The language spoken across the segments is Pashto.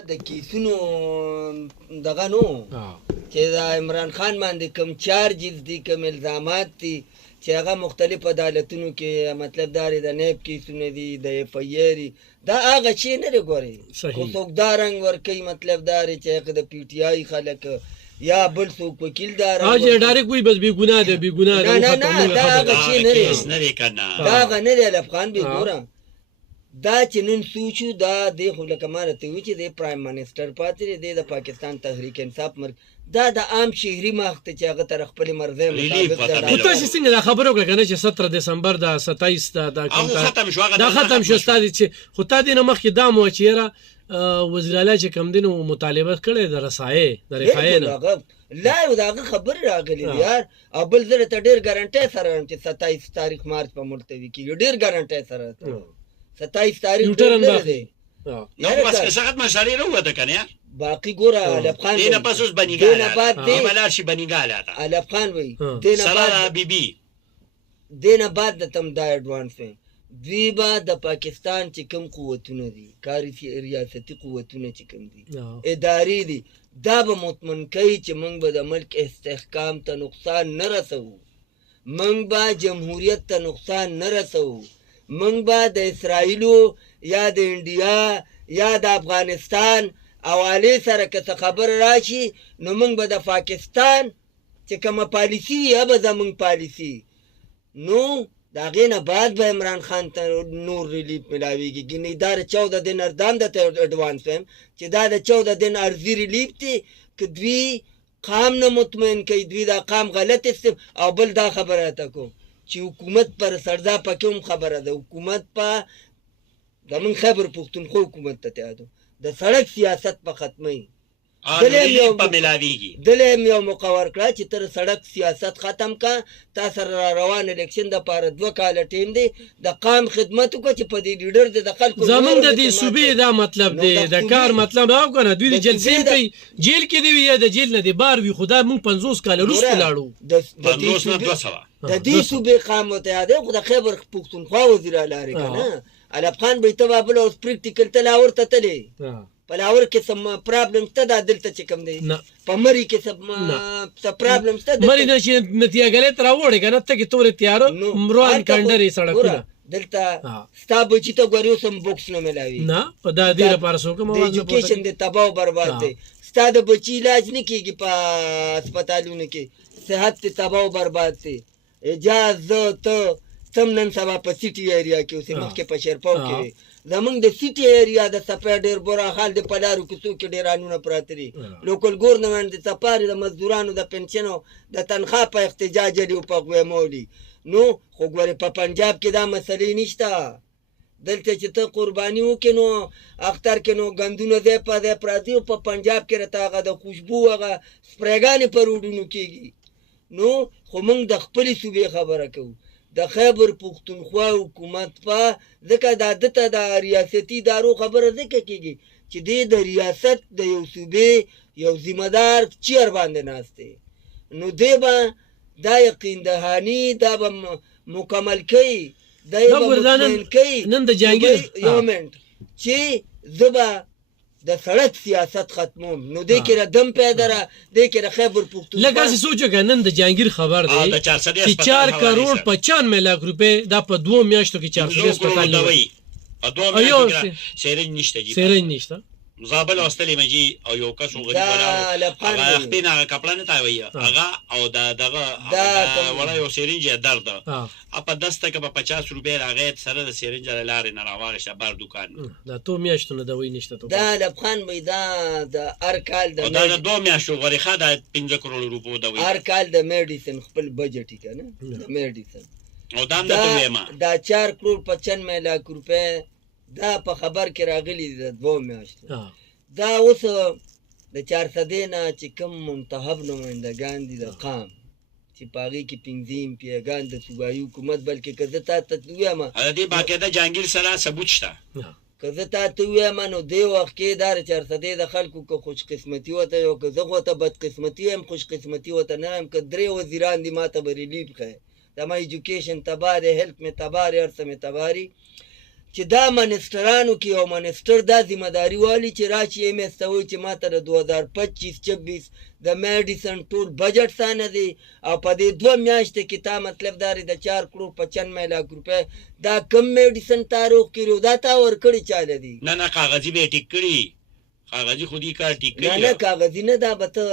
د کیسونو دغه نو چې د عمران خان باندې کوم چارجز دي کوم الزامات دي چې هغه مختلف عدالتونو کې مطلب دا دی د نیب کیسونه دي د اف ای دي دا هغه شی نه دی ګورئ خو څوک دا رنګ ورکوي مطلب دا دی چې هغه د پی ټي آی خلک یا بل څوک وکیل دا رنګ ډایرکټ وایي بس بېګناه دی بېګناه دی نه دا هغه شی نه دی دا هغه نه دی الافغان بې ګوره دا چې نن سوچو دا دی خو لکه ما راته وایي چې دی پرایم منسټر پاتې دی د پاکستان تحریک انصاف دا د عام شهري مخ ته چې هغه تر خپلې مرضۍ مطابق خو تاسې څنګه دا خبره وکړه که نه چې 17 دسمبر دا 27 دا ختم شو ستا دی چې خو تا دې نه مخکې دا مو چې یاره وزیر اعلی چې کوم دی نو مطالبه کړې د رسایې د رفایې نه لا یو د هغه خبرې راغلي دي یار او بل زه درته ډېر ګارنټۍ سره وایم چې 27 تاریخ مارچ په ملتوي کېږي ډېر ګارنټۍ سره 27 تاریخ دی نو بس که سخت مشاري نه وته کنه باقی ګوره الافغان دینه پس اوس بنیګال دی ملار شي بنیګال اته الافغان وای دینه بعد بي دینه بعد د تم دا اډوانس دوی به د پاکستان چې کوم قوتونه دي کاری ریاستي قوتونه چې کوم دي اداري دي دا به مطمئن کوي چې موږ به د ملک استحکام ته نقصان نه رسوو موږ به جمهوریت ته نقصان نه رسوو موږ به د اسرائیلو یا د انډیا یا د افغانستان حوالې سره که څه خبر راشي نو موږ به د پاکستان چې کومه پالیسي یا به زموږ پالیسي نو د هغې نه بعد به عمران خان ته نور ریلیف میلاویږي ګینې دا د 14 دن اردام درته اډوانس وایم چې دا د 14 دن عرضي ریلیف دی که دوی قام نه مطمئن کوي دوی دا قام غلط او بل دا خبره راته کوم چې حکومت پر سردا پکې هم خبره ده حکومت په زمونږ خیبر پښتونخوا حکومت ته تیادو د سړک سیاست په ختموي دلې هم یو مقرر کړه چې تر سړک سیاست ختم کا تا سره روان الیکشن دپاره 2 کاله ټیم دی د قام خدمت وکړه چې په دې لیډر د خلکو زمونږ د دې صوبې دا مطلب دی د کار مطلب او که نه دوی د جلسې کوي جیل کې دی یا د جیل نه دی بار وي خو دا موږ 50 کاله وروسته لاړو د دې صوبې قام متحده خو د خیبر پښتونخوا وزیر اعلی لري که نه الافغان به ته بله اوس پریکټیکل ته لاهور ته تلې په لاهور کې څه پرابلم شته دا دلته چې کوم دی په مري کې څه پرابلم شته مري نه چې نتیاګلې ته راوړې که نه ته کې تورې تیارو مروان کنډرې سړکونه دلته ستا بچي ته ګورې اوس هم بوکس نه میلاوي نه په دا دې لپاره څوک د ایجوکیشن دی تباه او برباد دی ستا د بچي علاج نه کېږي په هسپتالونو کې صحت دی تباه او برباد دی اجازه ته تم نن سبا په سیټي ایریا کې اوسې مخکې په شیرپاو کې وې زمونږ د سیټي ایریا د څپې ډېر بوره حال د په لارو کوڅو کې ډېرانونه پراته دي لوکل ګورنمنټ د څپارې د مزدورانو د پنشنو د تنخوا په احتجاج لري او په غویمولي نو خو ګورې په پنجاب کې دا مسلې نشته دلته چې ته قرباني وکړې نو اختر کې نو ګندونه ځای په ځای پراته او په پنجاب کې راته هغه د خوشبو هغه سپریګانې په روډونو کېږي نو خو موږ د خپلې صوبې خبره کوو د خیبر پښتونخوا حکومت په ځکه دا دته د ریاستي ادارو خبره ځکه کېږي چې دی د ریاست د یو صوبې یو ذمه دار چیر باندې ناست دی نو دی به دا یقین دهاني دا به مکمل کوي دا به مطمئن کوي نن د جهانګیر یو منټ چې زه به د سړک سیاست ختموم نو دې کې ردم پیدا را دې کې خیبر پښتونخوا لکه څه سوچو که نن د جهانګیر خبر دی چې 4 کروڑ 95 لاک روپۍ دا په 2 میاشتو کې 400 هسپتال لوي په 2 میاشتو کې سیرنج نشته سیرنج نشته زابل واستلې مجي او یو کس غریب ولا هغه خپل هغه کپړه نه تاوي هغه او دغه ولا یو سیرنج درد په 10 تک په 50 روپۍ راغی سره د سیرنج لارې نه راوړل شه بار دکان دا 2 میاشتو نه دوی نشته دا الافغان میدا د هر کال د 2 میاشتو غریخه د 15 کروڑ روپو دوی هر کال د میډیسن خپل بجټ کنه د میډیسن او دام د ویما دا 4 کروڑ 95 لاک روپۍ دا په خبر کې راغلی د 2 میاشتو دا اوس د 400 نه چې کوم منتخب نمایندګان دي د قام چې په هغې کې 15 پیاګان د صوبایي حکومت بلکې که زه تا ته ووایم دې باقاعده جهانګیر سره ثبوت شته که زه تا ته ووایم نو دې وخت کې دا 400 د خلکو که خوش قسمتي وته یو که زه خو ته بدقسمتي یم خوش قسمتي وته نه یم که 3 وزیران دي ما ته به ریلیف ښیي زما ایجوکیشن تباه دی هیلث مې تباه دی هر څه مې تباه دي چې دا منسترانو کې یو منستر دا ذمہ داری والی چې راشي ایم ایس ته وایي چې ما ته د 2025-26 د میډیسن ټول بجټ څانه دی او په دې 2 میاشتې کې تا مطلب دا دی د 4.95 लाख روپۍ دا کم میډیسن تاروخ کړي دا تا ورکړي چاله دي نه کاغذي به ټیک کړي کاغذي خودي کار ټیک کړي نه کاغذي نه دا به ته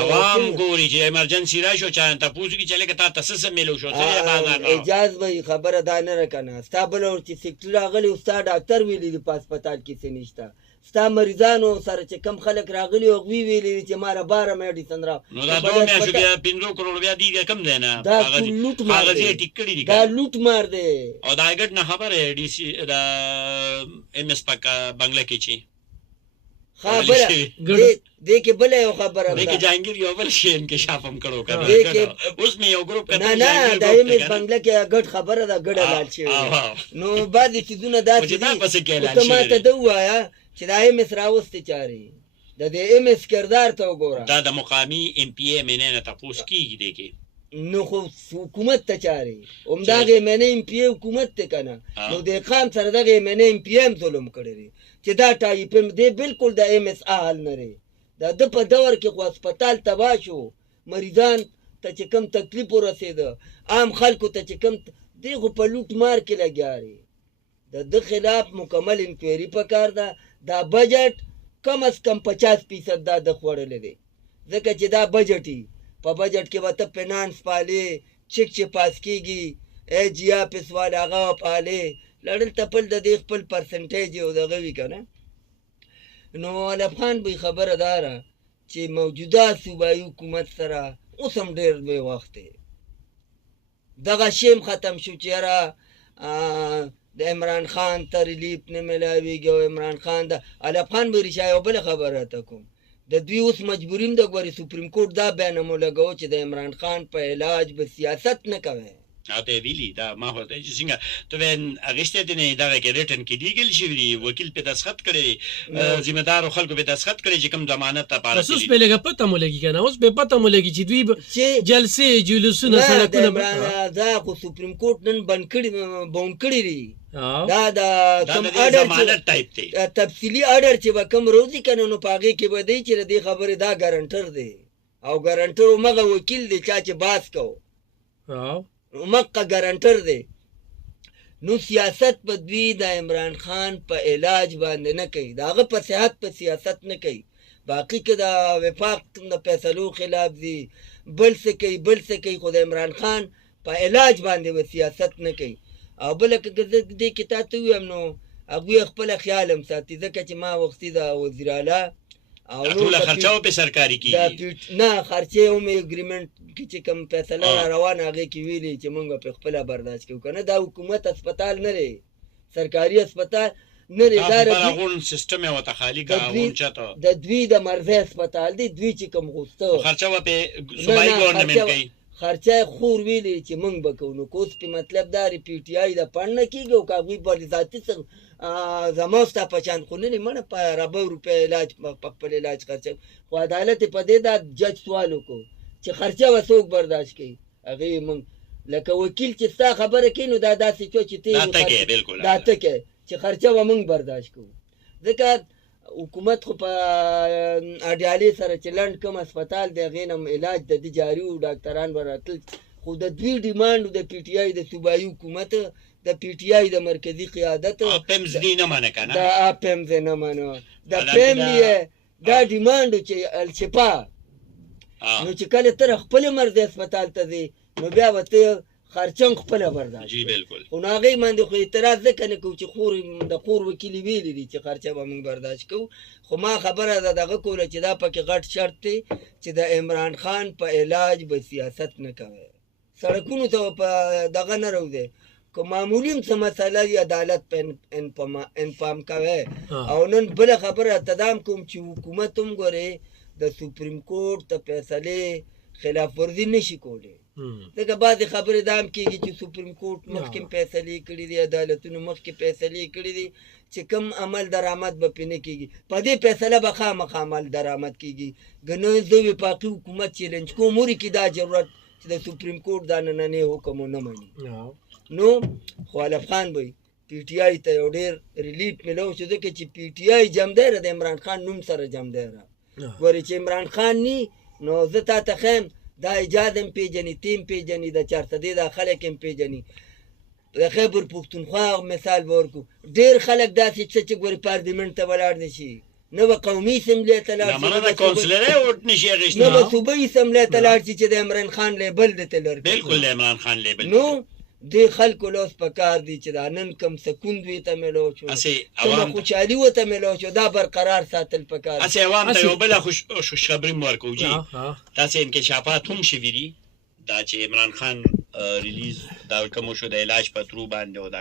عوام ګوري چې ایمرجنسي راشو چا ته پوښتنه کې چلے کته تاسو ملو شو څه بازار اجازه به خبره دا نه راکنه ستا بل ورته سیکټر راغلی استاد ډاکټر ویلي په هسپتال کې څه نشته ستا مریضانو سره چې کم خلک راغلي او وی ویلي چې ماره 12 میډیسن را نو دا 2 میاشتې بیا 15 کروڑ بیا دی کم دی نه کاغذي ټیک کړي دي دا لوټ مار دی او دا ګټ نه خبره ډي سي دا ام اس پک بنگلا کې چی خبره دې کې بل یو خبره ده کې جهانگیر یو بل شي انکشاف هم کړو کنه اوس مې یو ګروپ نه نه دا یې بنگلا کې ګډ خبره ده ګډه لاړ شي نو بعد چیزونه داسې دي ته ما ته دا وایا چې دا یې مس راوستي چاري د دې ام اس کردار ته وګوره دا د مقامی ام پی ای مننه تاسو کیږي دګي نو خو حکومت ته چاري همداغه مننه ام پی ای حکومت ته کنه نو د خام سره دغه مننه ام پی ام ظلم کړی چې دا ټایپ دې بالکل د ام اس حل نه لري دا د په دور کې خو هسپتال تباه شو مریضان ته چې کم تکلیف ورسېده عام خلکو ته چې کم دی خو په لوټ مار کې لګیاري د خلاف مکمل انکوایري پکار ده دا بجټ کم از کم 50% دا د خوړلې دی ځکه چې دا بجټي په بجټ کې به ته فینانس پالې چک چې پاس کیږي ای جیا په سوال هغه پالې لړل تپل د دې خپل پرسنټیج او دغه وی کنه نو الافغان به خبره داره چې موجوده صوبایي حکومت سره اوس هم ډېر لوی وخت دی دغه شیم ختم شو چې را د عمران خان ته ریلیف نه ملاویږي او عمران خان د الافغان به رشا یو بل خبره ته کوم د دوی اوس مجبورین د ګوري سپریم کورټ دا بیانمو لګاو چې د عمران خان په علاج به سیاست نه کوي اته ویلی دا ما هوته چې څنګه ته ون اغشته دي نه دا کې ریټن کې دیګل شي وکیل په دسخط کړي ذمہ دار خلکو په دسخط کړي چې کوم ضمانت ته پاره اوس په لګه پته مولګي کنه اوس به پته مولګي چې دوی جلسه جلوسونه سړکونه دا خو سپریم کورټ نن بند کړي دي دا کوم اډر ټایپ دی تفصیلی اډر چې به کوم روزي کنه نو پاګه کې به دی چې د خبره دا ګارانټر دی او ګارانټر مغه وکیل دی چې باس کو مقه ګارانټر دی نو سیاست په دوی د عمران خان په علاج باندې نه کوي داغه په صحت په سیاست نه کوي باقی که د وفاق د فیصلو خلاف دی بل څه کوي خو د عمران خان په علاج باندې و سیاست نه کوي او بل که دې کې تاسو ویم نو هغه خپل خیال هم ساتي ځکه چې ما وختي د وزیر اعلی او ټول خرچاو په سرکاري کې نه خرچه هم اګریمنت کې چې کوم فیصله روانه هغه کې ویلي چې موږ په خپل برداشت کوو کنه دا حکومت هسپتال نه لري سرکاري هسپتال نه لري دا راغون سیستم یو ته خالی کاون چاته د دوی د مرزي هسپتال دی دوی چې کوم غوسته خرچه په صوبایي ګورنمنت کوي خرچه خور ویلي چې موږ بکو نو کوس په مطلب دا ری پی ټی آی د پړنه کیږي او کاوی په ذاتي څنګه زموستا پچان خو نه منه په ربو روپے علاج په خپل علاج خرچه خو عدالت په دې دا جج سوال وکړو چې خرچه وسوک برداشت کوي هغه موږ لکه وکیل چې ستا خبره کینو دا داسې چې ته دا تکه چې خرچه و موږ برداشت کوو ځکه حکومت خو په اډیالي سره چې لند کوم هسپتال دی غینم علاج د جاری او ډاکټران وراتل خو د دوی ډیماند د پی ټی آی د صوبایي حکومت د پی ټی آی د مرکزی قیادت اپمز دی نه مانه کنه دا اپمز نه مانه د فیملی دا ډیماند چې الشفا نو چې کله تر خپل مرز هسپتال ته دی نو بیا وته خرچنګ خپل برداشت جی بالکل خو ناغي باندې خو اعتراض ځکه نه کوي چې خور وکیل ویلی دي چې خرچه به موږ برداشت کوو خو ما خبره ده دغه کوله چې دا پکې غټ شرط دی چې د عمران خان په علاج به سیاست نه کوي سړکونو ته په دغه نه راوځي که معمولی څه مسله دی عدالت په انفام کوي او نن بل خبره تدام کوم چې حکومت هم ګوري د سپریم کورټ ته فیصله خلاف ورزي نشي کولی دغه بعضی خبرې دام کېږي چې سپریم کورټ مخکې فیصلې کړي دي عدالتونو مخکې فیصلې کړي دي چې کم عمل درآمد به پې نه کېږي په دې فیصله به خامخا عمل درآمد کېږي ګنه زه وفاقي حکومت چیلنج کوم موري کې دا ضرورت چې د سپریم کورټ دا نننی حکم ونه مني نو خو الف خان به پی ټی آی ته یو ډېر ریلیف ملو شو ځکه چې پی ټی آی جم دی د عمران خان نوم سره جم دی ګورې چې عمران خان نی نو زه تا ته ښیم دا ایجاد هم پېژني ته هم پېژني د چارسدې دا خلک هم پېژني د خیبر پښتونخوا مثال به ورکړو ډېر خلک داسې څه چې ګورې پارلمنټ ته ولاړ نه شي نه به قومي اسمبلۍ ته لاړ شي نه به صوبایي اسمبلۍ ته لاړ شي چې د عمران خان لیبل دته لري بالکل د عمران خان لیبل نو دې خلکو له اوس په کار دي چې دا نن کم سکون دوی ته میلو شو کومه خوشحالي ورته میلو شو دا برقرار ساتل پکار هسې عوام ته یو بله خوشخبري م ورکوو جي داسې انکشافات هم شوي دي دا چې عمران خان ریلیز دا کوم شو د علاج په ترو باندې او دا